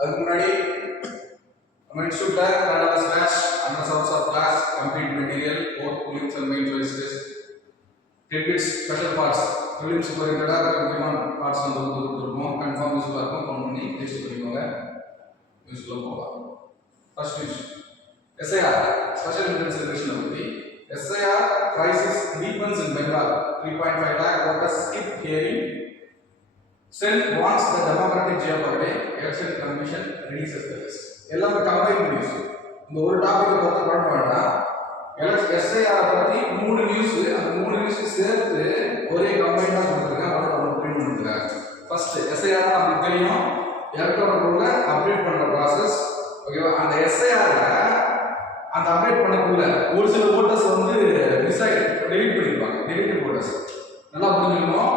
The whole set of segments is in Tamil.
அதுக்கு முன்னாடி நம்ம இன்ஸ்டியூட்ல Kannada slash under subs of class complete material code prelims and main choices debits special parts prelims ஓரியன்டடா முக்கியமான பார்ட்ஸ் வந்து கொடுத்துருக்கோம். கன்ஃபார்ம் யூஸ்ஃபுல்லாக இருக்கும். கவுண்ட் பண்ணி டெஸ்ட் பண்ணிக்கோங்க. யூஸ்ஃபுல்லாக போகலாம். First news SIR special intensive revision பற்றி SIR crisis deepens in Bengal. 3.5 lakh voters skip hearing. Sen wants the democratic jeopardy. Election Commission releases the list. எல்லாம் கம்பைன் நியூஸ். இந்த ஒரு டாபிக் பத்தி படிப்பாடா SIR பத்தி மூணு நியூஸ், அந்த மூணு நியூஸ் சேர்த்து ஒரே கம்பைனா கொடுத்துருக்காங்க. அதை நம்ம பிரிண்ட் பண்ணிருக்காங்க. ஃபர்ஸ்ட் SIR நமக்கு தெரியும், எலக்டோரல் ரோல்ல அப்டேட் பண்ற process. ஓகேவா? அந்த SIR அந்த அப்டேட் பண்ணக்குள்ள ஒரு சில ஓட்டர்ஸ் வந்து மிஸ் ஆகி டெலீட் பண்ணிருப்பாங்க. டெலீட்டட் ஓட்டர்ஸ் நல்லா புரிஞ்சுக்கணும்.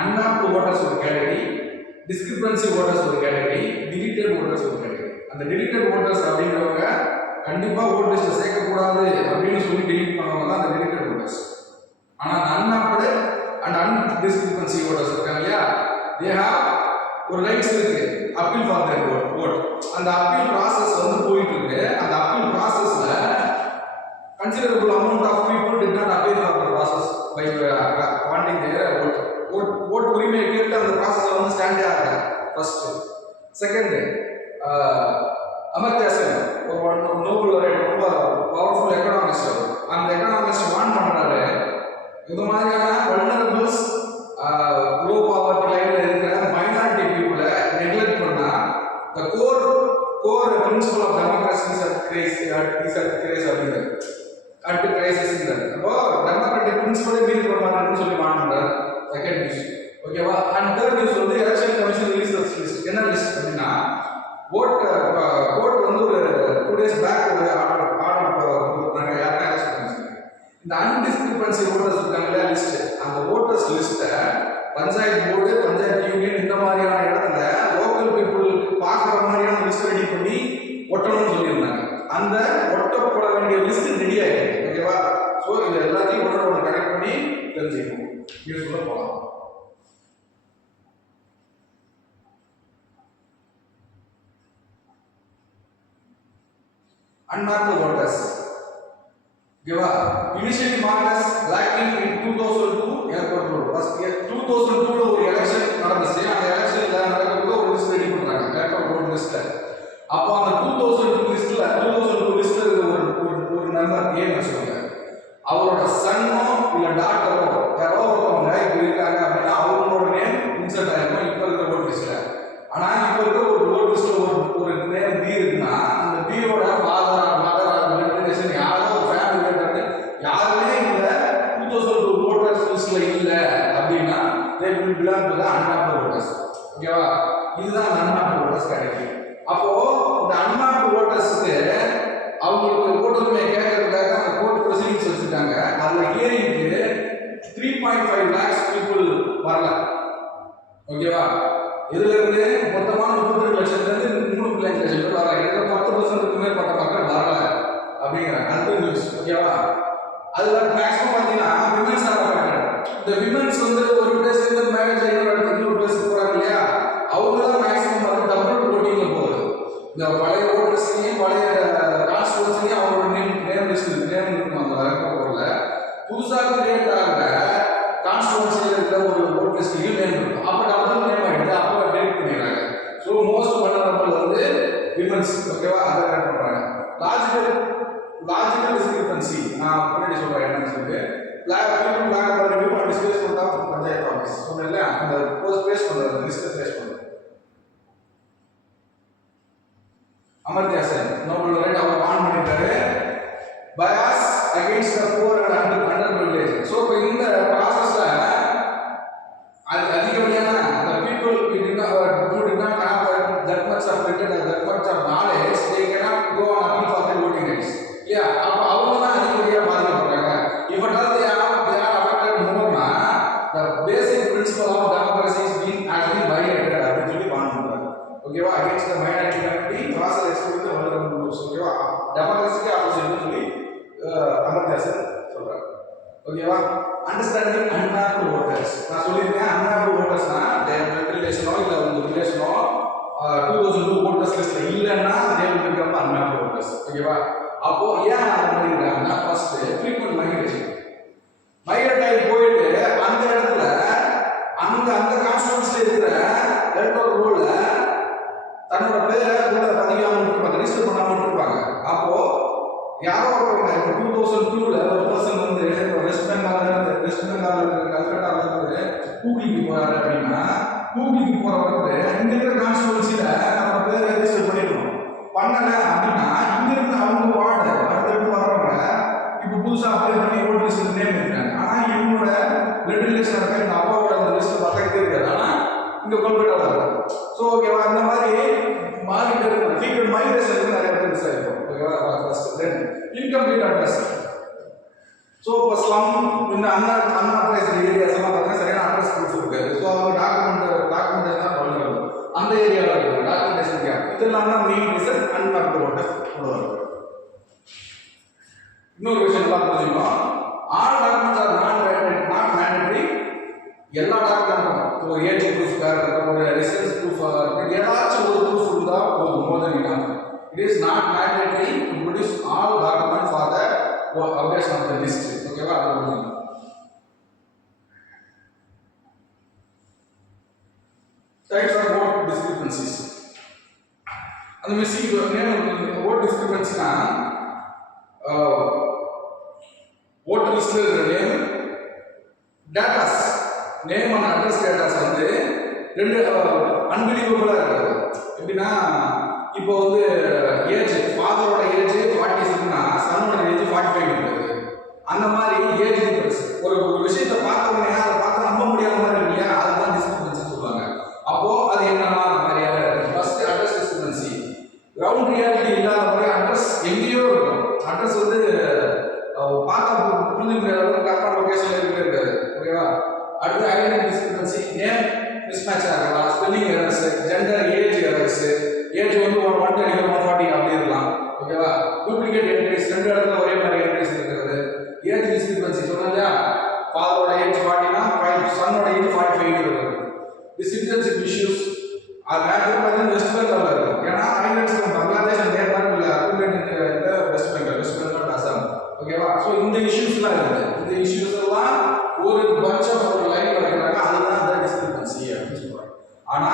அன்மாப்டு ஓட்டர்ஸ் ஒரு கேட்டகரி, டிஸ்கிரிபன்சி ஓட்டர்ஸ் ஒரு கேட்டகரி, டிலீட்டட் ஓட்டர்ஸ் ஒரு கேட்டகரி. அந்த டிலீட்டட் ஓட்டர்ஸ் அப்படிங்கிறவங்க கண்டிப்பா ஓட் லிஸ்ட் சேர்க்கக்கூடாது அப்படின்னு சொல்லி டெலீட் பண்ணவங்க தான் அந்த டிலீட்டட் ஓட்டர்ஸ். ஆனா அந்த அன்மாப்டு அண்ட் அன்டிஸ்கிரிபன்சி ஓட்டர்ஸ் இருக்காங்க இல்லையா, தே ஹேவ் ஒரு ரைட்ஸ் இருக்கு, அப்பீல் ஃபார் தேர் ஓட். அந்த அப்பீல் ப்ராசஸ் வந்து போயிட்டு இருக்கு. அந்த அப்பீல் ப்ராசஸ்ல considerable amount of people did not appear for the process by wanting their vote உரிமையை கேட்டு அந்த ப்ராசஸ்ல வந்து ஸ்டாண்டே ஆகல. ஃபர்ஸ்ட். செகண்ட், அமர்த்யா சென் ஒரு நோபல் ரொம்ப பவர்ஃபுல் எக்கனாமிஸ்ட். அந்த எக்கனாமிஸ்ட் வார்ன் பண்றாரு, இது மாதிரியான வல்னரபிள்ஸ் லோ பாவர்ட்டி லைன்ல இருக்கிற மைனாரிட்டி பீப்புளை நெக்லெக்ட் பண்ணா the core principle of democracy is at crisis அப்படிங்கிறது. அட் கிரைசிஸ்ங்கிறது. அப்போ டெமோக்ராட்டிக் பிரின்சிபலே மீறி போட மாட்டேன்னு சொல்லி மாட்டாங்க. Second news. ஓகேவா? அண்ட் தேர்ட் நியூஸ் வந்து எலெக்ஷன் கமிஷன் ரிலீஸ் லிஸ்ட். என்ன லிஸ்ட் அப்படின்னா கோர்ட் வந்து ஒரு 2 days பேக் ஒரு ஆர்டர் கொடுத்தாங்க. யாருன்னா எலெக்ஷன் கமிஷன் இந்த அன்டிஸ்கிரிபன்சி ஓட்டர்ஸ் இருக்காங்களே லிஸ்ட், அந்த ஓட்டர்ஸ் லிஸ்ட்டை பஞ்சாயத்து போர்டு, பஞ்சாயத்து யூனியன் இந்த மாதிரியான இடத்துல லோக்கல் பீப்புள் பார்க்குற மாதிரியான லிஸ்ட் ரெடி பண்ணி ஒட்டணும்னு சொல்லியிருந்தாங்க. அந்த ஒட்டப்பட வேண்டிய லிஸ்ட் ரெடி ஆயிடுச்சு. ஓகேவா? ஸோ இது எல்லாத்தையும் ஒன்று கனெக்ட் பண்ணி தெரிஞ்சுக்கணும். யூஸ்ஃபுல்லாக போகலாம். Unmarked voters. ஓகேவா? Initially marked as lacking in 2002 airport road. First 2002 ஒரு எலெக்ஷன் நடந்துச்சு. அந்த எலெக்ஷன்ல நடக்கிறதுக்கு ஒரு லிஸ்ட் ரெடி பண்றாங்க, ஏர்போர்ட் ரோட் லிஸ்ட். அப்போ அந்த 2002 லிஸ்ட்ல ஒரு நம்பர் ஏன்னு வச்சுக்கோங்க. அவரோட சன்னோ இல்ல டாக்டரோ யாரோ ஒருத்தவங்க இப்ப இருக்காங்க அப்படின்னா அவங்களோட நேம் இன்சர்ட் ஆயிருக்கும் இப்ப இருக்கிற ஓட் லிஸ்ட்ல. ஆனா இப்ப இருக்கிற ஒரு ஓட் லிஸ்ட்ல ஒரு நேம் பி இருக்குன்னா அந்த பியோட மதர் ரிலேஷன் யாரோ ஒரு ஃபேமிலி ரிலேட்டட் யாருமே இந்த 2002 ஓட்டர்ஸ் லிஸ்ட்ல இல்ல அப்படின்னா they will belong to the unmarked voters. ஓகேவா? இதுதான் unmarked voters கேட்டகரி. அப்போ இந்த unmarked votersக்கு அவங்களுக்கு ஓட்டு உரிமை கேட்கறதுக்காக அந்த கோர்ட் ப்ரொசீடிங்ஸ் வச்சிருக்காங்க. அதுல ஹியரிங்க்கு 3.5 lakhs people வரல. ஓகேவா? இதுல இருந்து மொத்தமான 32 லட்சத்துல இருந்து 3.5 லட்சம் பேர் வரல. இதுல 10% மேற்பட்ட மக்கள் வரல அப்படிங்கிறாங்க. அது நியூஸ். ஓகேவா? அதுல மேக்ஸிமம் பாத்தீங்கன்னா விமன்ஸ் ஆர் அஃபெக்டட். இந்த விமன்ஸ் வந்து ஒரு பிளேஸ்ல இருந்து மேரேஜ் ஆகி இன்னொரு பிளேஸ் போறாங்க இல்லையா, அவங்க தான் மேக்ஸிமம் வந்து டபுள் ஓட்டிங்ல போகுது. இந்த பழைய ஓட்டர்ஸ்லயும் பழைய கான்ஸ்டிட்யூன்சிலயும் அவங்களோட நேம் லிஸ்ட் இருக்கும். அந்த வரப்போல புதுசா கிரியேட் ஆகிற கான்ஸ்டிட்யூன்சில இருக்கிற ஒரு ஓட் லிஸ்ட்லயும் நேம் இருக்கும். அப்ப டபுள் நேம் ஆயிடுது. அப்ப டெலிட் பண்ணிடுறாங்க. ஸோ மோஸ்ட் வல்னரபிள் வந்து விமன்ஸ். ஓகேவா? அதை ஆட் பண்றாங்க. லாஜிக்கல் டிஸ்கிரிபன்சி நான் முன்னாடி சொல்றேன் என்னன்னு சொல்லிட்டு டிஸ்பிளேஸ்மெண்ட் ஆஃப் பஞ்சாயத்து ஆஃபீஸ் சொன்னேன்ல, அந்த போஸ்ட் பேஸ் பண்றது லிஸ்ட் பேஸ் பண்றது. அமர்த்யா சென் நோபல் ரைட் அவர் வார்ன் பண்ணிட்டாரு, bias against the poor and under privilege. So இப்போ இந்த ப்ராசஸ்ல அதிகப்படியான the people who did not have that much of written or that much of knowledge, they cannot go on appeal for their voting rights. Yeah, அப்ப அவங்க தான் அதிகப்படியா பாதிக்கப்படுறாங்க. If at all they are affected more na, the basic principle of democracy has been violated அப்படின்னு சொல்லி வார்ன் பண்றாங்க. ஓகேவா? against the minority community process exploit the vulnerable groups. ஓகேவா? டெமோக்ரஸிக்கு ஆப்போசிட்னு சொல்லி அமர்த்யா சென் சொல்றாங்க. ஓகேவா? Understanding unmarked voters. நான் சொல்லியிருக்கேன், அன்மார்க்டு votersனா தேர் ரிலேஷனோ இல்ல உங்க ரிலேஷனோ 2002 voters லிஸ்ட்ல இல்லன்னா they will become unmapped voters. ஓகேவா? அப்போ ஏன் அந்த மாதிரி இருக்காங்கன்னா ஃபர்ஸ்ட் frequent migration. மைக்ரேட் ஆகி போயிட்டு அந்த இடத்துல அந்த கான்ஸ்டிட்யூன்சில இருக்கிற எலக்டோரல் ரோல்ல தன்னோட பேரை கூட பதிவாம இருப்பாங்க, ரிஜிஸ்டர் பண்ணாம இருப்பாங்க. அப்போ யாரோ ஒருத்தவங்க இப்போ 2002ல ஒரு பர்சன் வந்து வெஸ்ட் பெங்கால்ல இருக்கிற கல்கட்டால இருந்து ஹூக்ளிக்கு போறாரு அப்படின்னா ஹூக்ளிக்கு போறவருக்கு இங்க இருக்கிற கான்ஸ்டிட்யூன்சில நம்ம பேரை ரெஜிஸ்டர் பண்ணிடணும். பண்ணல அப்படின்னா இங்க இருந்து அவங்க வார்டு அடுத்தடுத்து வர்றவங்க இப்போ புதுசா அப்ளை பண்ணி ஓட் லிஸ்ட் நேம் இருக்காங்க. ஆனா இவங்களோட பிளட் ரிலேஷன் இருக்க இந்த அப்பாவோட அந்த லிஸ்ட் பக்கத்துல இருக்காது. ஆனா இங்க கொல்கட்டால இருக்கு. ஸோ ஓகேவா, இந்த மாதிரி மாறிட்டு இருக்கு. ஃப்ரீக்வென்ட் மைக்ரேஷன் நிறைய பேர் மிஸ் ஆயிருக்கும். ஓகேவா? First then incomplete address. So இப்போ ஸ்லம் இந்த அன்ஆத்தரைஸ்டு ஏரியாஸ் எல்லாம் பார்த்தீங்கன்னா சரியான அட்ரஸ் ப்ரூஃப் இருக்காது. ஸோ அவங்க டாக்குமெண்டேஷன் தான் பண்ணணும். அந்த ஏரியாவில் இருக்கு டாக்குமெண்டேஷன் கேப். இதெல்லாம் தான் மெயின் ரீசன் அன்மேப்டு ஓட்டர்ஸ் உருவாங்க. இன்னொரு விஷயம் எல்லாம் புரிஞ்சுக்கணும். All documents are not mandatory. எல்லா டாக்குமெண்ட்டும் இப்போ ஏஜ் ப்ரூஃப்காக இருக்கட்டும், ஒரு ரெசிடென்ஸ் ப்ரூஃபாக இருக்கட்டும், ஏதாச்சும் ஒரு ப்ரூஃப் இருந்தால் போதும். More than enough. It is not mandatory to produce all document for the updation of the list. ஓகேவா? அது புரிஞ்சுக்கணும். Types of vote discrepancies. அந்த மாதிரி vote discrepancyனா voter list ல இருக்கிற name datas name and address datas வந்து ரெண்டு அன்பிலீவபிளா இருக்குது. எப்படின்னா இப்போ வந்து ஏஜ் ஃபாதரோட ஏஜ் 40 இருக்குன்னா சன்னோட ஏஜ் 45 இருக்குது. அந்த மாதிரி ஏஜ் டிஃபரன்ஸ் ஒரு விஷயத்தை பார்த்த உடனே அதை பார்த்து நம்ப முடியாத மாதிரி இல்லையா, அதுதான் டிஸ்கிரிபன்சி சொல்லுவாங்க. அப்போ அது என்னன்னா மாதிரியாக இருக்கு. First address discrepancy. Ground reality இல்லாத மாதிரி அட்ரஸ் எங்கேயோ இருக்கும். அட்ரஸ் வந்து பார்த்தா புரிஞ்சுக்கிற அளவுக்கு கரெக்டான லொகேஷன்ல இருக்காது. ஓகேவா? அடுத்து ஐடென்டிட்டி டிஸ்கிரிபன்சி. நேம் மிஸ்மேட்ச் ஆகலாம், spelling errors, gender age errors. Age வந்து 110 140 அப்படி இருக்கலாம். ஓகேவா? டூப்ளிகேட் என்ட்ரிஸ், ரெண்டு இடத்துல ஒரே மாதிரி என்ட்ரிஸ் இருக்கிறது. ஏஜ் டிஸ்கிரிபன்சி சொன்னா ஃபாதரோட ஏஜ் 40னா சன்னோட ஏஜ் 45 இருக்குது. சிட்டிசன்ஷிப் இஷ்யூஸ் அது மேக்ஸிமம் வந்து வெஸ்ட் பெங்கால்ல இருக்கும். ஏன்னா ஐலண்ட்ஸ் பங்களாதேஷ் அண்ட் நேபாள் இல்ல அக்குலேட் இந்த வெஸ்ட் பெங்கால் அசாம். ஓகேவா? ஸோ இந்த இஷ்யூஸ்லாம் இருக்குது. இந்த இஷ்யூஸ் எல்லாம் ஒரு பட்ச ஒரு லைன் வைக்கிறாங்க. அதுதான் அந்த டிஸ்கிரிபன்சி அப்படின்னு சொல்றாங்க. ஆனா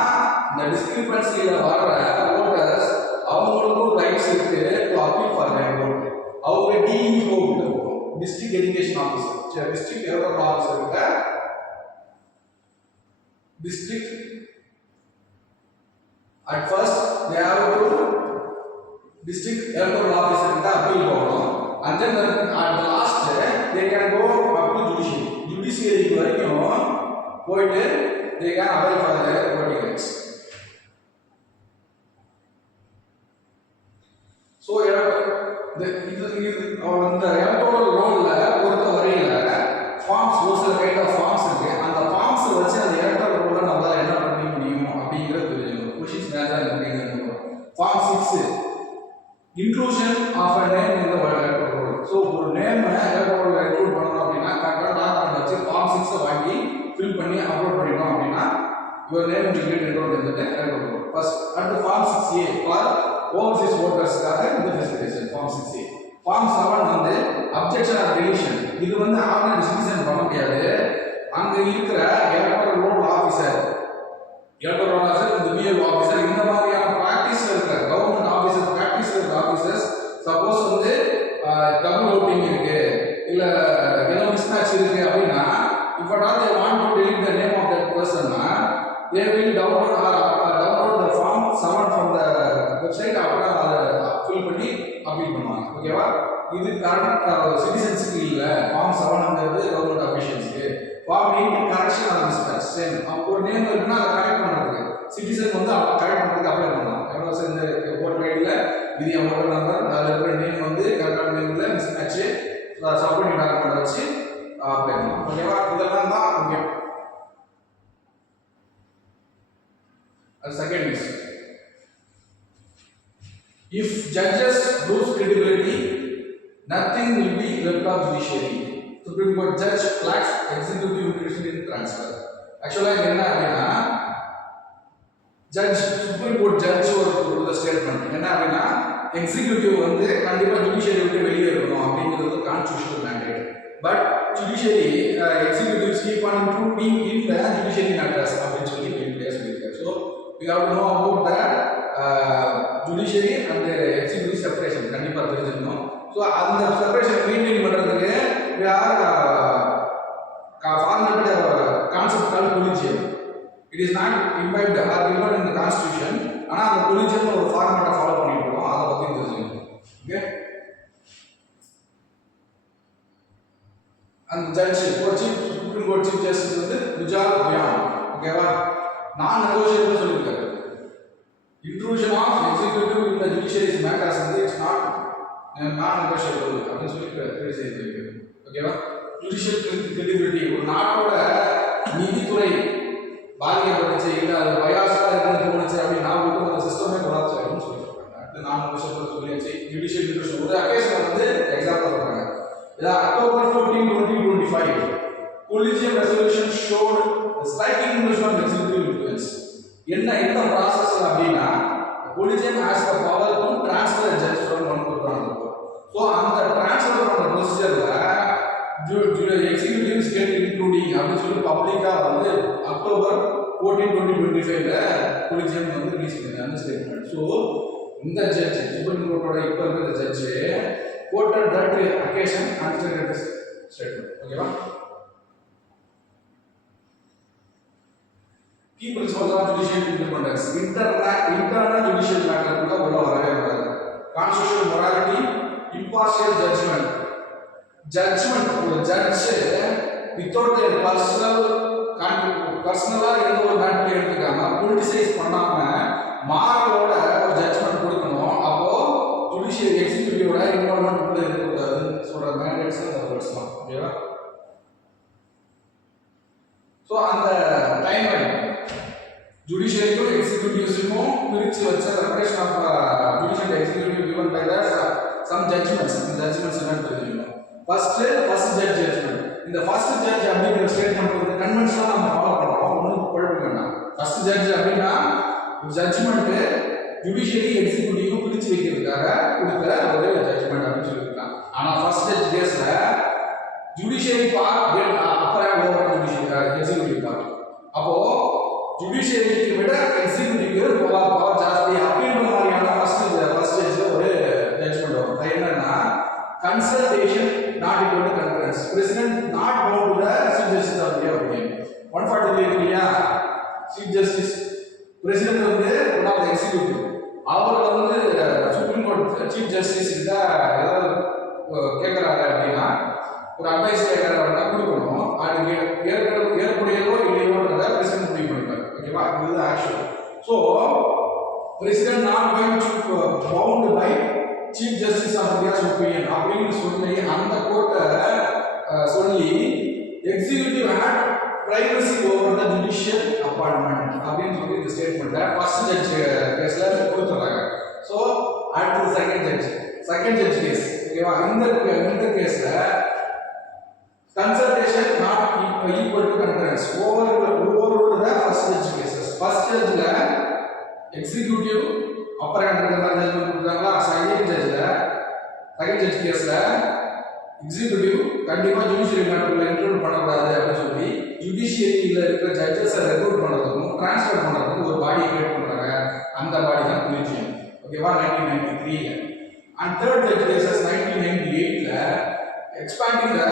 இந்த டிஸ்கிரிபன்சியில வர்ற ஓட்டர்ஸ் அவங்களுக்கும் ரைட்ஸ் இருக்கு to appeal for their vote. அவங்க டிஇஓ கிட்ட போகும், district education officer, district electoral officer கிட்ட district at first they have to district electoral officer கிட்ட appeal பண்ணனும். and then at the last they can go up to judiciary வரைக்கும் போயிட்டு they can apply for their voting rights. so இந்த electoral roll-ல பொறுத்த வரையில ஃபார்ம்ஸ் ஒரு சில கைண்ட் ஆஃப் ஃபார்ம்ஸ் இருக்கு. அந்த ஃபார்ம்ஸ் வச்சு அந்த எலக்டரல் ரோல்ல நம்மளால என்ன பண்ண முடியும் அப்படிங்கிறது தெரிஞ்சுக்கணும். கொஸ்டின்ஸ் மேஜர் அப்படிங்கிறது form 6 inclusion of a name in the electoral roll. So ஒரு நேம் எலக்டரல் ரோல்ல இன்க்ளூட் பண்ணணும் அப்படின்னா கரெக்டாக டாக்குமெண்ட் வச்சு ஃபார்ம் 6 வாங்கி ஃபில் பண்ணி அப்லோட் பண்ணிட்டோம் அப்படின்னா your name will get enrolled in the electoral roll. First அடுத்து ஃபார்ம் 6A ஃபார் ஓவர்சீஸ் ஓட்டர்ஸ்க்காக இந்த ஃபெசிலிட்டேஷன் ஃபார்ம் 6A. ஃபார்ம் 7 வந்து அப்ஜெக்ஷன் ஆர் டெலிஷன். இது வந்து ஆர்டினரி சிட்டிசன் பண்ண முடியாது. அங்க இருக்கிற electoral roll officer, electoral officer, இந்த பிஎல் ஆபீசர், இந்த மாதிரியான பிராக்டிஸ்ல இருக்கிற கவர்மெண்ட் ஆபீசர், பிராக்டிஸ்ல இருக்கிற ஆபீசர்ஸ் சப்போஸ் வந்து டபுள் ஓட்டிங் இருக்கு இல்ல ஏதோ மிஸ்மேட்ச் இருக்கு அப்படின்னா if at all they want to delete the name of that person they will download the form 7 from the website. அப்புறம் அதை ஃபில் பண்ணி அப்லோட் பண்ணுவாங்க. ஓகேவா? இது கரெக்ட் சிட்டிசன்ஸ்க்கு இல்ல. ஃபார்ம் 7ங்கிறது கவர்மெண்ட் அஃபிஷியல்ஸ்க்கு. Form 8 correction of mismatch. Same அப்போ ஒரு நேம் இருக்குன்னா அதை கரெக்ட் பண்றதுக்கு சிட்டிசன் வந்து கரெக்ட் பண்றதுக்கு அப்ளை பண்ணலாம். எவ்வளோ இந்த ஓட்டர் ஐடியில இது என் ஓட்டர் நம்பர், அதில் இருக்கிற நேம் வந்து கரெக்டான நேம்ல மிஸ்மேட்ச் சப்மிட் டாக்குமெண்ட் வச்சு அப்ளை பண்ணலாம். ஓகேவா? இதெல்லாம் தான் முக்கியம். Second is, if judges lose credibility, nothing will be left of judiciary. Supreme Court judge flags executive discretion in transfer. Actually, என்ன அப்படின்னா ஜட்ஜ் சுப்ரீம் கோர்ட் ஜட்ஜ் ஒரு ஸ்டேட்மெண்ட் என்ன அப்படின்னா எக்ஸிக்யூட்டிவ் வந்து கண்டிப்பா ஜுடிஷியரி விட்டு வெளியே இருக்கணும் அப்படிங்கிறது constitutional mandate. But judiciary executives keep on including in the judiciary matters அப்படின்னு சொல்லி வெளியே சொல்லியிருக்காரு. So we have to know about the judiciary and the executive separation கண்டிப்பா தெரிஞ்சிருக்கணும். ஸோ அந்த செப்பரேஷன் மெயின்டைன் பண்றதுக்கு we are formulated a concept called collegium. It is not imbibed or given in the constitution. ஆனா அந்த collegium ஒரு ஃபார்மேட்டை ஃபாலோ பண்ணிட்டு இருக்கோம். அதை பத்தி தெரிஞ்சுக்கணும். ஓகே, அந்த judge supreme court chief justice வந்து குஜால் பயான். ஓகேவா, நான் நெகோஷியபிள் சொல்லியிருக்காரு. Intrusion of executive in the judiciary matters வந்து இட்ஸ் நாட் நான் நெகோஷியபிள் அப்படின்னு சொல்லி கிரிட்டிசைஸ் பண்ணியிருக்காரு. ஓகேவா, ஜுடிஷியல் கிரெடிபிலிட்டி ஒரு நாட்டோட நீதித்துறை பாதிக்கப்பட்டுச்சு இல்லை அது பயாஸாக இருக்குன்னு தோணுச்சு அப்படின்னு நான் விட்டு அந்த சிஸ்டமே கொலாப்ஸ் ஆகிடும்னு சொல்லியிருக்காங்க. அடுத்து நான் நெகோஷியபிள் சொல்லியாச்சு. ஜுடிஷியல் இன்ட்ரூஷன் ஒரு அகேஷன் வந்து எக்ஸாம்பிள் சொல்கிறாங்க. இதை October 14, 2025 collegium resolution showed striking intrusion of executive influence. என்ன ப்ராசஸ் அப்படின்னா collegium has the power to transfer judge from one court to another court. So அந்த ட்ரான்ஸ்ஃபர் பண்ண ப்ரொசீஜரில் எக்ஸிக்யூட்டிவ்ஸ் கெட் இன்க்ளூடிங் அப்படின்னு சொல்லி பப்ளிக்காக வந்து அக்டோபர் 14, 2025 கொலிஜியம் வந்து ரிலீஸ் பண்ணி அந்த ஸ்டேட்மெண்ட். ஸோ இந்த ஜட்ஜ் சுப்ரீம் கோர்ட்டோட இப்போ இருக்கிற judge quoted that occasion and stated this statement. ஓகேவா, key principles of judicial independence. Internal judicial matter கூட உள்ள வரவே கூடாது. Constitutional morality, impartial judgment. Judgment ஒரு ஜட்ஜ் without their பர்சனலா எந்த ஒரு மேட்டர் எடுத்துக்காம பொலிட்டிசைஸ் பண்ணாம மாரலோட ஒரு ஜட்ஜ்மெண்ட் கொடுக்கணும். அப்போ ஜுடிஷியரி எக்ஸிக்யூட்டிவோட இன்வால்வ்மெண்ட் உள்ள இருக்கக்கூடாதுன்னு சொல்ற மேண்டேட்ஸ் அந்த வேர்ட்ஸ்லாம். ஓகேவா, ஸோ அந்த டைம் லைன் ஜுடிஷியரிக்கும் எக்ஸிக்யூட்டிவ்ஸுக்கும் பிரித்து வச்ச separation of judicial executive given by the some judgments. இந்த ஜட்ஜ்மெண்ட்ஸ் என்னன்னு தெரிஞ்சுக்கணும். First judge judgment. இந்த ஃபர்ஸ்ட் ஜட்ஜ் அப்படிங்கிற ஸ்டேட்மெண்ட் வந்து கன்வென்ஷனாக நம்ம ஃபாலோ பண்ணுறோம். ஒன்றும் குழப்பம் வேண்டாம். ஃபர்ஸ்ட் ஜட்ஜ் அப்படின்னா ஜட்ஜ்மெண்ட்டு ஜுடிஷியரி எக்ஸிக்யூட்டிவ் பிரிச்சு வைக்கிறதுக்காக கொடுக்குற ஒரு ஜட்ஜ்மெண்ட் அப்படின்னு சொல்லியிருக்காங்க. ஆனால் ஃபர்ஸ்ட் ஜட்ஜ் கேஸ்ல ஜுடிஷியரி பார்ட் அப்புறம் ஓவர் எக்ஸிக்யூட்டிவ் பார்ட். அப்போ ஜுடிஷியரிக்கு விட எக்ஸிக்யூட்டிவ் பவர் ஜாஸ்தி அப்படின்ற மாதிரியான ஃபர்ஸ்ட் ஜட்ஜ்ல ஒரு ஜட்ஜ்மெண்ட் வரும். அது என்னன்னா consultation not equal to concurrence. President not bound to the chief justice of the opinion. 143 இல்லையா, சீஃப் ஜஸ்டிஸ் பிரசிடென்ட் வந்து ஒன் ஆஃப் தி எக்ஸிக்யூட்டிவ். அவர் வந்து சுப்ரீம் கோர்ட் சீஃப் ஜஸ்டிஸ் கிட்ட ஏதாவது கேட்குறாரு அப்படின்னா ஒரு அட்வைஸ் கேட்குறாரு அப்படின்னா கொடுக்கணும். அது ஏற்புடையதோ இல்லையோன்றதை பிரசிடென்ட் முடிவு பண்ணிப்பார். ஓகேவா, இதுதான் actual. So president not going to bound by chief justice of India's opinion அப்படின்னு சொல்லி அந்த கோர்ட்டை சொல்லி executive had privacy over the judicial appointment அப்படின்னு சொல்லி இந்த ஸ்டேட்மெண்ட்டை ஃபர்ஸ்ட் ஜட்ஜ் கேஸ்ல கொடுத்துறாங்க. ஸோ அடுத்து செகண்ட் ஜட்ஜ் கேஸ். ஓகேவா, இந்த கேஸ்ல consultation not equal to concurrence over the first judge cases. First ஜட்ஜ்ல எக்ஸிக்யூட்டிவ் அப்புறம் ஜட்ஜ்மெண்ட் கொடுத்தாங்களா. செகண்ட் ஜட்ஜ் கேஸ்ல எக்ஸிக்யூட்டிவ் கண்டிப்பா ஜுடிஷியரி மேட்டர்ல இன்க்ளூட் பண்ணக்கூடாது அப்படின்னு சொல்லி ஜுடிஷியரியில இருக்கிற ஜட்ஜஸை ரெக்ரூட் பண்றதுக்கும் டிரான்ஸ்ஃபர் பண்றதுக்கும் ஒரு பாடி கிரியேட் பண்றாங்க. அந்த பாடி தான் கொலிஜியம். ஓகேவா, 1993. அண்ட் தேர்ட் ஜட்ஜ் கேசஸ் 1998ல expanding the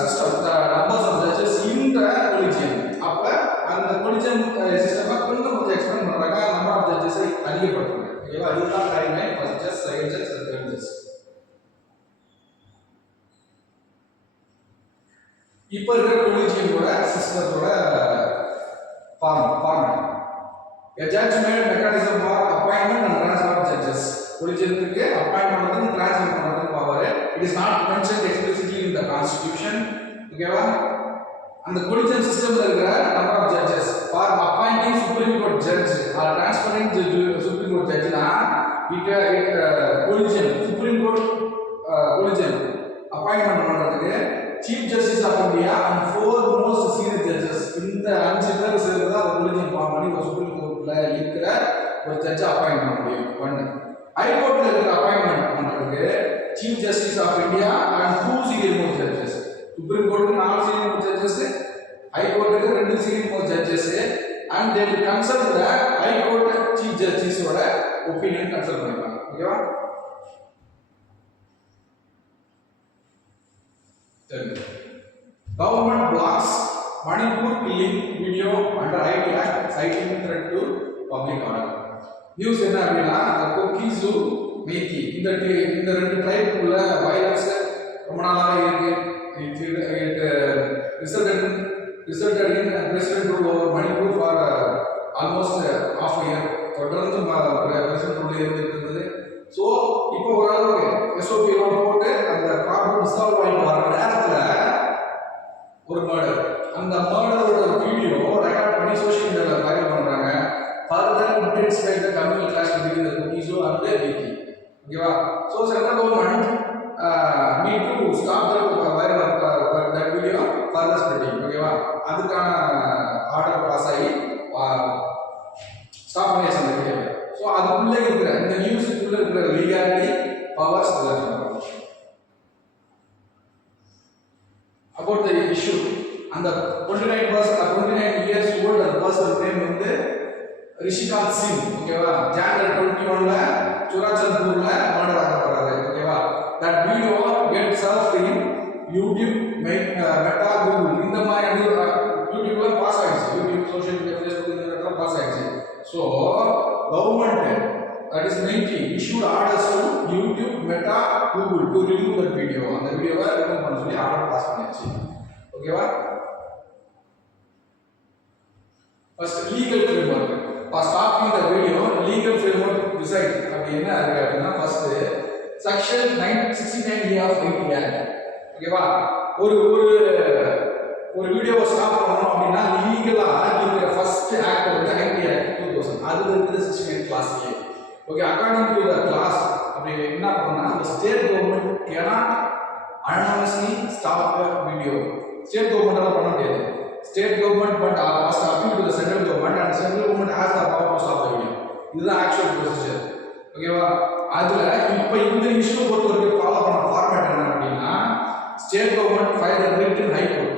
system the numbers of judges in the collegium. அப்ப அந்த கொலிஜியம் சிஸ்டமை கொஞ்சம் எக்ஸ்பேண்ட் பண்றாங்க, நம்பர் ஆஃப் ஜட்ஜஸை அதிகப்படுத்துறாங்க. ஓகேவா, இதுதான் time line. First judge, second judge, third judge. இப்போ இருக்கிற கொலிஜியமோட சிஸ்டத்தோட format. A judge made mechanism for appointment and transfer of judges. கொலிஜியத்துக்கு அப்பாயிண்ட் பண்றது ட்ரான்ஸ்ஃபர் பண்றது power. It is not mentioned explicitly in the constitution. ஓகேவா, அந்த கொலிஜியம் சிஸ்டம்ல இருக்கிற number of judges for appointing supreme court judge or transferring supreme court ஜட்ஜ்னா collegium supreme court collegium appointment பண்றதுக்கு chief justice of India and 4 most senior judges இந்த 5 பேர் சேர்ந்து தான் கொலிஜியம் ஃபார்ம் பண்ணி ஒரு சுப்ரீம் கோர்ட்ல ஒரு ஜட்ஜ் அப்பாயிண்ட் பண்ண முடியும். ஒன்று ஹைகோர்ட்ல இருக்கிற அப்பாயின்மெண்ட் பண்றதுக்கு chief justice of India and 2 senior most judges. Supreme கோர்ட்டுக்கு 4 சீனியர் மோஸ்ட் ஜட்ஜஸ், ஹைகோர்ட்டுக்கு 2 senior most judges, and they will consult the high court chief ஜஸ்டிஸோட ஒப்பீனியன் கன்சல்ட் பண்ணிப்பாங்க. ஓகேவா? Government blocks Manipur killing video under IT Act citing threat to public order. News என்ன அப்படின்னா கொக்கிசு மேத்தி இந்த ரெண்டு ட்ரைபுக்குள்ள வயலன்ஸ் ரொம்ப நாளாவே இருக்கு. Resulted in president rule over Manipur for almost half a year. தொடர்ந்து பிரசிடென்ட் ரூல் இருந்தது. ஸோ இப்போ ஓரளவுக்கு எஸ்ஓபி போட்டு அந்த ப்ராப்ளம் சால்வ் ஆகிட்டு வர நேரத்தில் ஒரு மர்டர், அந்த மர்டரோட வீடியோ ரெக்கார்ட் பண்ணி சோஷியல் மீடியாவில் வைரல் பண்ணுறாங்க. Further intensified the communal clash between the Kukis and Meitei. ஓகேவா? So central government need to stop the viral that video further spreading. ஓகேவா? அதுக்கான ஆர்டர் பாஸ் ஆகி ஸ்டாப் பண்ணியாச்சு அந்த வீடியோ. ஸோ அதுக்குள்ளே இருக்கிற இந்த நியூஸுக்குள்ளே இருக்கிற லீகாலிட்டி பவர்ஸ் இதெல்லாம் சொல்லுவாங்க. About the issue, and the 29 years old the person name வந்து ரிஷிகாந்த் சிங். ஓகேவா? ஜனவரி 21ல சுராச்சந்த்பூர்ல மர்டர் ஆகப்படுறாரு. ஓகேவா? that video get served in YouTube, Meta, Google இந்த மாதிரி யூடியூப்ல பாஸ் ஆயிடுச்சு. யூடியூப், சோஷியல் மீடியா, ஃபேஸ்புக் இந்த இடத்துல பாஸ் ஆயிடுச்சு. So government that is 90 issued orders to YouTube, Meta, Google to remove that video. அந்த வீடியோவை ரிமூவ் பண்ண சொல்லி ஆர்டர் பாஸ் பண்ணியாச்சு. ஓகேவா? First legal framework for stopping the video. Legal framework decide அப்படி என்ன இருக்கு அப்படின்னா first section 69A of IT Act. ஓகேவா? ஒரு ஒரு வீடியோவை ஸ்டாப் பண்ணணும் அப்படின்னா லீகலா இருக்கிற ஃபர்ஸ்ட் ஆக்ட் வந்து IT Act 2000. அதுல இருக்கிற 69 clause A. Okay, according to the class, அப்படி என்ன பண்ணா the state government cannot anonymously stop the video. State government பண்ண முடியாது. State government but must appeal to the central government and central government has the power to stop the video. இதுதான் actual procedure. ஓகேவா? அதுல இப்போ இந்த இஷ்யூ பொறுத்தவரைக்கும் ஃபாலோ பண்ண ஃபார்மேட் என்ன அப்படின்னா state government filed a writ in high court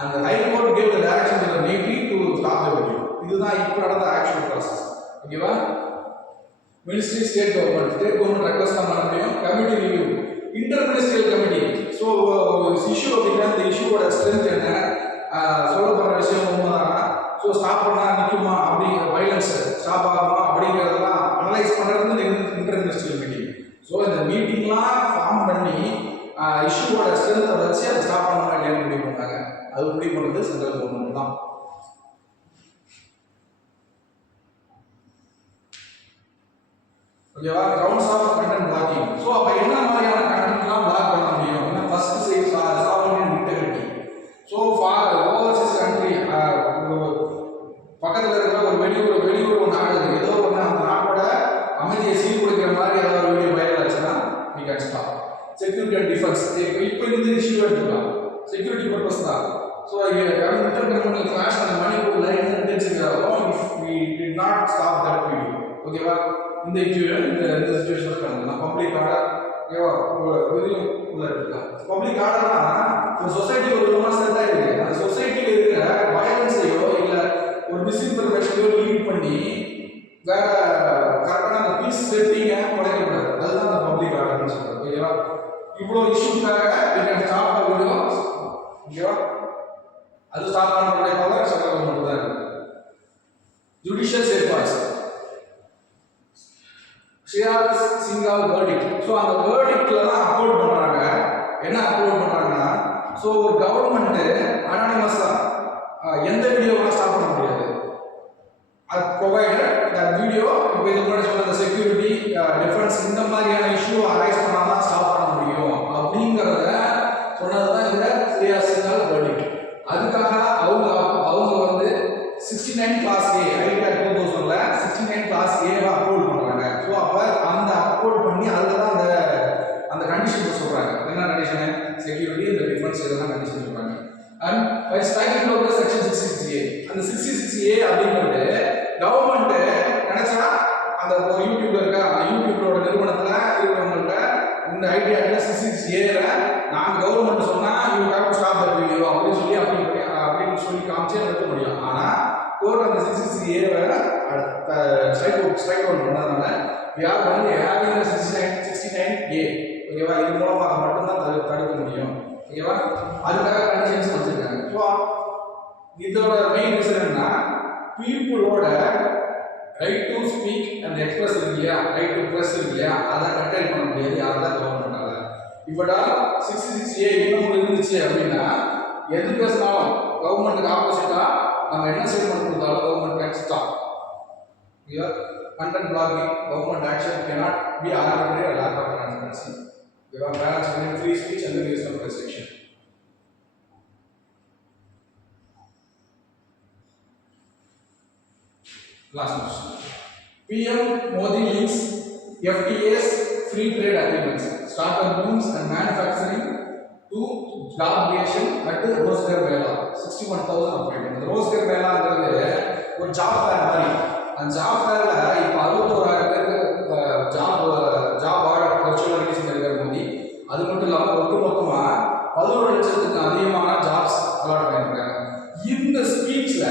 and the high court gave the direction to the navy to stop the video. இதுதான் இப்போ நடந்த actual process. ஓகேவா? Ministry, state government request பண்ண முடியும். Committee review, interministerial committee. So issue அப்படின்னா இந்த இஷ்யூவோட ஸ்ட்ரென்த் என்ன, சொல்லப்படுற விஷயம் உண்மைதானா, ஸோ ஸ்டாப் பண்ணா நிற்குமா, அப்படி வைலன்ஸ் ஸ்டாப் ஆகுமா அப்படிங்கிறதெல்லாம் அனலைஸ் பண்ணுறது இன்டர்மினிஸ்ட்ரியல் மீட்டிங். ஸோ இந்த மீட்டிங்லாம் ஃபார்ம் பண்ணி இஷ்யூவோட ஸ்ட்ரென்த்தை வச்சு அதை ஸ்டாப் பண்ணாமல் இல்லையான்னு முடிவு பண்ணாங்க. அது முடிவு பண்ணுறது சென்ட்ரல் கவர்மெண்ட் தான். ஓகேவா? Grounds of content blocking. So அப்போ என்ன மாதிரியான கண்டென்ட்லாம் பிளாக் பண்ண முடியும்? First save sovereign integrity. So for overseas country, பக்கத்தில் இருக்கிற ஒரு வெளியூர் நாடு ஏதோ ஒன்று அந்த நாட்டோட அமைதியை சீர்குலைக்கிற மாதிரி ஏதாவது ஒரு வீடியோ வைரல் ஆச்சுன்னா we can stop. Security and defence. இப்போ இந்த இஷ்யூ எடுத்துக்கலாம், செக்யூரிட்டி பர்பஸ் தான். ஸோ இன்டர்கவர்மெண்டல் கிளாஷ் அந்த மணிப்பூர்ல இன்டென்சிஃபை ஆகும் if we did not stop that video. ஓகேவா? இந்த சிச்சுவேஷன் பண்ணலாம். பப்ளிக் ஆர்டர் வெளியும் உள்ள இருக்கலாம். பப்ளிக் ஆர்டர்னா ஒரு சொசைட்டி ஒரு விதமாக செட் ஆகிருக்கு. அந்த சொசைட்டியில் இருக்கிற வயலன்ஸையோ இல்லை ஒரு மிஸ்இன்ஃபர்மேஷனையோ லீட் பண்ணி வேற கரெக்டான அந்த பீஸ் செட்டிங்கை குறைக்கக்கூடாது. அதுதான் அந்த பப்ளிக் ஆர்டர்னு சொல்றது. ஓகேவா? இவ்வளோ இஷ்யூக்காக ஸ்டாப் வீடியோ. ஓகேவா? அது ஸ்டாப் பண்ணக்கூடிய பவர் சென்ட்ரல் கவர்மெண்ட் தான் இருக்கு. ஜுடிஷியல் சேஃப்கார்ட்ஸ், ஷியாஸ் சிங்கால் வேர்டிக்ட். ஸோ அந்த வேர்டிக்ட்ல தான் அப்லோட் பண்றாங்க. என்ன அப்லோட் பண்றாங்கன்னா, ஸோ ஒரு கவர்மெண்ட் அனானிமஸா எந்த வீடியோவை ஸ்டாப் பண்ண முடியாது. அது ப்ரொவைடட் தட் வீடியோ இப்போ இது முன்னாடி சொன்ன அந்த செக்யூரிட்டி, டிஃபென்ஸ் இந்த மாதிரியான இஷ்யூ அரைஸ் பண்ணாதான் ஸ்டாப் பண்ண முடியும் அப்படிங்கிறத சொன்னதுதான் இந்த ஷியாஸ் சிங்கால் வேர்டிக்ட். அதுக்காக அவங்க வந்து 69 கிளாஸ் ஏ IT Act 2000ல 69 கிளாஸ் ஏவா அப்லோட் பண்றாங்க. ஸோ அப்போ அந்த அப்லோட் பண்ணி அதில் தான் அந்த கண்டிஷன் சொல்றாங்க. என்ன கண்டிஷன்? செக்யூரிட்டி, இந்த டிஃபென்ஸ் இதெல்லாம் கண்டிஷன் சொல்றாங்க. And by striking section 66A. அந்த 66A அப்படிங்கிறது கவர்மெண்ட் நினைச்சா இந்த ஐடி ஆக்ட்ல 66A நாங்க கவர்மெண்ட் சொன்னா you have to stop that video அப்படின்னு சொல்லி காமிச்சு நிறுத்த முடியும். ஆனா கோர்ட் அந்த 66A ஸ்ட்ரைக் அவுட் பண்ணதுனால we are only having the 69A. ஓகேவா, இது மூலமாக மட்டும்தான் தடுக்க முடியும். ஓகேவா, அதுக்காக கண்டிஷன்ஸ் வச்சிருக்காங்க. ஸோ இதோட மெயின் ரீசன் என்னன்னா பீப்புளோட right to speak and express இருக்கு இல்லையா, ரைட் டு ப்ரெஸ் இருக்கு இல்லையா, அதை கண்ட்ரோல் பண்ண முடியாது யாரெல்லாம் கவர்மெண்ட்டால. இப்படா 66A இன்னும் இருந்துச்சு அப்படின்னா எது பேசினாலும் கவர்மெண்ட்டுக்கு ஆப்போசிட்டா நம்ம என்ன ஸ்டேட்மெண்ட் கொடுத்தாலும் கவர்மெண்ட் கேன் ஸ்டாப். ஓகேவா, content blogging, government action cannot be arbitrary or lack of transparency. We have balance between free speech and the reasonable restriction. Last question. PM Modi links FTAs, free trade agreements, startup booms and manufacturing to job creation at Rozgar Mela. 61,000 appointments. Rozgar Mela is ஒரு ஜாப் ஃபேர் மாதிரி. அந்த ஜாப் ஃபேர்ல இப்போ 61,000 பேருக்கு ஜாப் ஆப்பர்ச்சுனிட்டிஸ் இருக்கிற மோடி. அது மட்டும் இல்லாமல் ஒட்டுமொத்தமா 11 லட்சத்துக்கு அதிகமான ஜாப்ஸ் அலாட் பண்ணியிருக்காங்க. இந்த ஸ்பீச்ல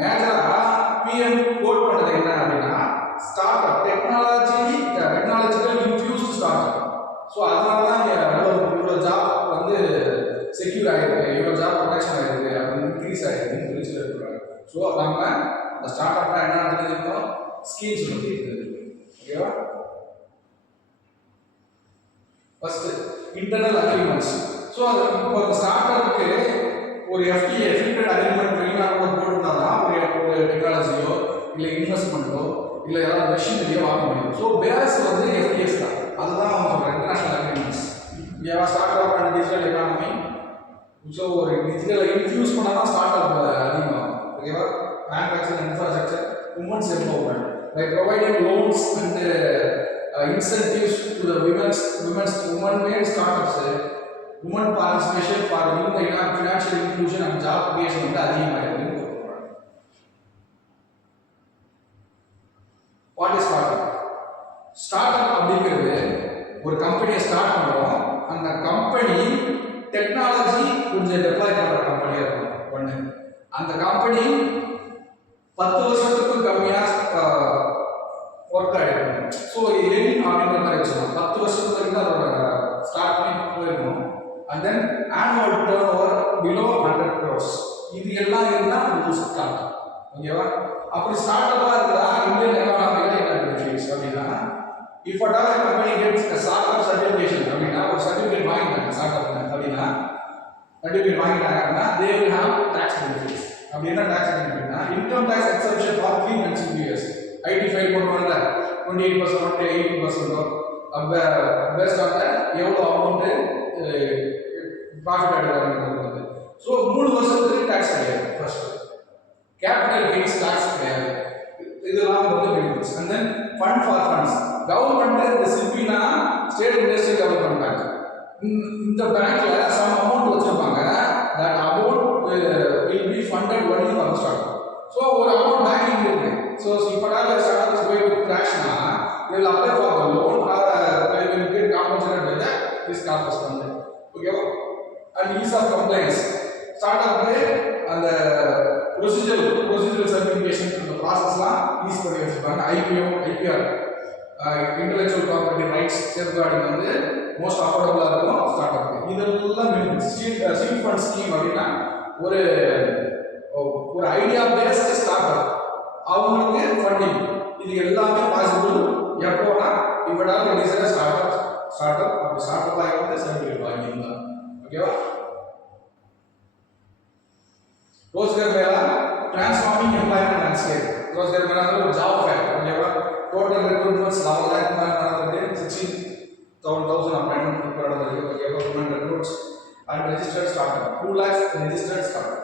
மேஜரா பிஎம் கோட் பண்ணது என்ன அப்படின்னா start up technological infused start up. So அதனால தான் இவ்வளோ ஜாப் வந்து செக்யூர் ஆகிருக்கு, இவ்வளோ ஜாப் ப்ரொடெக்ஷன் ஆகிருக்கு அப்படின்னு இன்க்ரீஸ் ஆகிருக்குன்னு சொல்லி சொல்லியிருக்காங்க. ஸோ நம்ம அந்த ஸ்டார்ட் அப்னா என்ன தெரிஞ்சுக்கணும், ஸ்கீம்ஸ் பற்றி தெரிஞ்சுக்கணும். ஓகேவா, ஃபர்ஸ்ட் இன்டர்னல் அக்ரிமெண்ட்ஸ். ஸோ அது இப்போ அந்த ஸ்டார்ட் அப்புக்கு ஒரு FTA ஃப்ரீ ட்ரேட் அக்ரிமெண்ட் வெளிநாடு போட்டுருந்தா தான் ஒரு டெக்னாலஜியோ இல்லை இன்வெஸ்ட்மெண்ட்டோ இல்லை ஏதாவது மெஷினரியோ வாங்க முடியும். ஸோ பேஸ் வந்து FTAs தான். அதுதான் அவங்க சொல்கிற இன்டர்நேஷனல் அக்ரிமெண்ட்ஸ். ஏன்னா start up and digital economy. So ஒரு டிஜிட்டலை இன்ஃபியூஸ் பண்ணால் தான் ஸ்டார்ட் அப் அதிகமாகும். ஓகேவா, manufacturing infrastructure, women's empowerment by providing loans and incentives to the women-made startups, women participation for financial inclusion and job creation வந்து அதிகமாக இருக்குன்னு சொல்றாங்க. What is startup? Startup அப்படிங்கிறது ஒரு கம்பெனியை ஸ்டார்ட் பண்ணுறோம், அந்த கம்பெனி டெக்னாலஜி கொஞ்சம் டெப்ளாய் பண்ணுற கம்பெனியாக இருக்கும். ஒன்று, அந்த கம்பெனி 10 வருஷத்துக்கும் கம்மியாக ஒர்க் ஆகிருக்கும். ஸோ எலின் அப்படின்ற மாதிரி வச்சுக்கணும். 10 வருஷத்துக்கு வரைக்கும் அதோட ஸ்டார்ட் பண்ணி போயிருக்கணும். And then annual turn over below 100 crores. இது எல்லாம் இருந்தால் அது ஸ்டார்ட். ஓகேவா, அப்படி ஸ்டார்ட் அப்பாக இருந்தா இந்தியன் எக்கானமியில் என்ன பெனிஃபிட்ஸ் அப்படின்னா, இப்போ company gets start up certification அப்படின்னா ஒரு சர்டிஃபிகேட் வாங்கிட்டாங்க ஸ்டார்ட் அப் அப்படின்னா சர்டிஃபிகேட் வாங்கிட்டாங்கன்னா they will have tax benefits. அப்படி என்ன டாக்ஸ் பெனிஃபிட்னா income tax exemption for 3 consecutive years. IT file பண்ணுவாங்கல்ல 28% 18% அப்போ பேஸ்ட் ஆன் தட் எவ்வளோ அமௌண்ட்டு ப்ராஃபிட் ஆகிடுவாங்க. ஸோ 3 வருஷத்துக்கு டாக்ஸ் கிடையாது. ஃபர்ஸ்ட் கேபிட்டல் கெயின்ஸ் டாக்ஸ் கிடையாது. இதெல்லாம் வந்து benefits. And then fund for funds. Government இந்த சிபினா ஸ்டேட் இண்டஸ்ட்ரி டெவலப்மெண்ட் பேங்க், இந்த பேங்க்ல சம் அமௌண்ட் வச்சிருப்பாங்க. That amount will be funded only for the startup. So ஒரு அமௌண்ட் பேங்கிங் இருக்கு. ஸோ இப்போ ஸ்டார்ட்அப்ஸ் போய் கிராஷ்னா they will apply for the loan or they will get compensated by this corpus fund. ஓகேவா, அண்ட் ஈஸ் ஆஃப் கம்ப்ளைன்ஸ். ஸ்டார்ட்அப்ல அந்த ப்ரொசீஜரல் சர்டிஃபிகேஷன் அந்த ப்ராசஸ்லாம் ஈஸ் பண்ணி வச்சிருப்பாங்க. IPR intellectual property rights safeguarding வந்து மோஸ்ட் அஃபோர்டபுளாக இருக்கும் ஸ்டார்ட் அப். இதெல்லாம் சீட் ஃபண்ட் ஸ்கீம் அப்படின்னா ஒரு ஐடியா பேஸ்ட் ஸ்டார்ட் அப் அவங்களுக்கு ஃபண்டிங். இது எல்லாமே பாசிபிள் எப்போனா இவ்வளவு டிசைன் ஸ்டார்ட் அப் அப்படி ஸ்டார்ட் அப் ஆகிட்டு சர்டிஃபிகேட் வாங்கியிருந்தா. ஓகேவா, ரோஸ்கர் மேலா டிரான்ஸ்ஃபார்மிங் எம்ப்ளாய்மெண்ட் லேண்ட்ஸ்கேப். ரோஸ்கர் மேலா ஒரு ஜாப் ஃபேர். ஓகேவா, டோட்டல் ரெக்ரூட்மெண்ட்ஸ் 11 lakh மேலே நடந்திருக்கு. 16,000 அப்பாயின்மெண்ட் இப்போ நடந்திருக்கு. ஓகேவா, government recruits and registered start up 2 lakhs registered startup.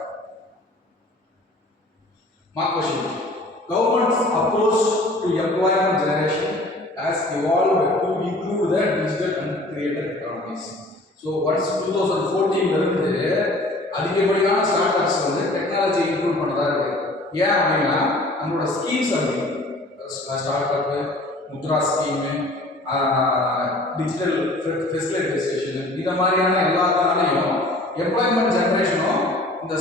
Mark question. Government's approach to employment generation has evolved to include the digital and creator economies. So once 2014 இருந்து அதிகப்படியான ஸ்டார்ட் அப்ஸ் வந்து டெக்னாலஜி இன்க்ளூட் பண்ணதா இருக்கு. ஏன் அப்படின்னா நம்மளோட ஸ்கீம்ஸ் அப்படி start up Mudra scheme digital facilitation இந்த மாதிரியான எல்லாத்தினாலையும் எம்ப்ளாய்மெண்ட் ஜெனரேஷனும் இந்த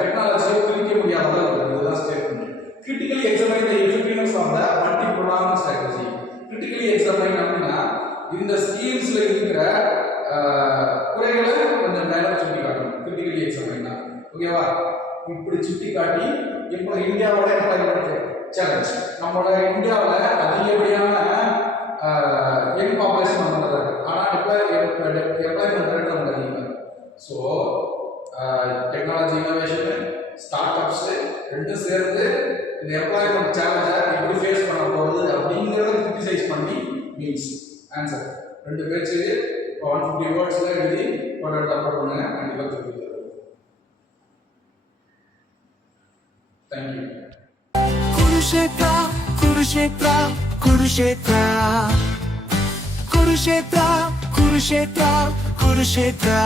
டெக்னாலஜியை பிரிக்க முடியாத அளவுக்கு இதுதான் statement. Critically examine the effectiveness of the multi program strategy. Critically examine அப்படின்னா இந்த ஸ்கீம்ஸ்ல இருக்கிற குறைகளை கொஞ்சம் மேலே சுட்டி காட்டணும். கிரிட்டிக்கலி எக்ஸாமைன்னா ஓகேவா? இப்படி சுட்டி காட்டி இப்போ இந்தியாவோட எம்ப்ளாய்மெண்ட் சேலஞ்ச், நம்மளோட இந்தியாவில் அதிகப்படியான யங் பாப்புலேஷன் வந்துடுறாரு, ஆனால் இப்போ எம்ப்ளாய்மெண்ட் ரேட் நமக்கு அதிகம். So technology innovation start ups ரெண்டும் சேர்ந்து இந்த எம்ப்ளாய்மெண்ட் சேலஞ்சை எப்படி ஃபேஸ் பண்ண போகுது அப்படிங்கிறத கிரிட்டிசைஸ் பண்ணி மீன்ஸ் ஆன்சர் 2 பேஜ் 150 வேர்ட்ஸில் எழுதி போட்டு அப்லோட் பண்ணுங்க. கண்டிப்பாக தெரிவிக்கிறது. Thank you. Kurukshetra, Kurukshetra, Kurukshetra, Kurukshetra, Kurukshetra, Kurukshetra.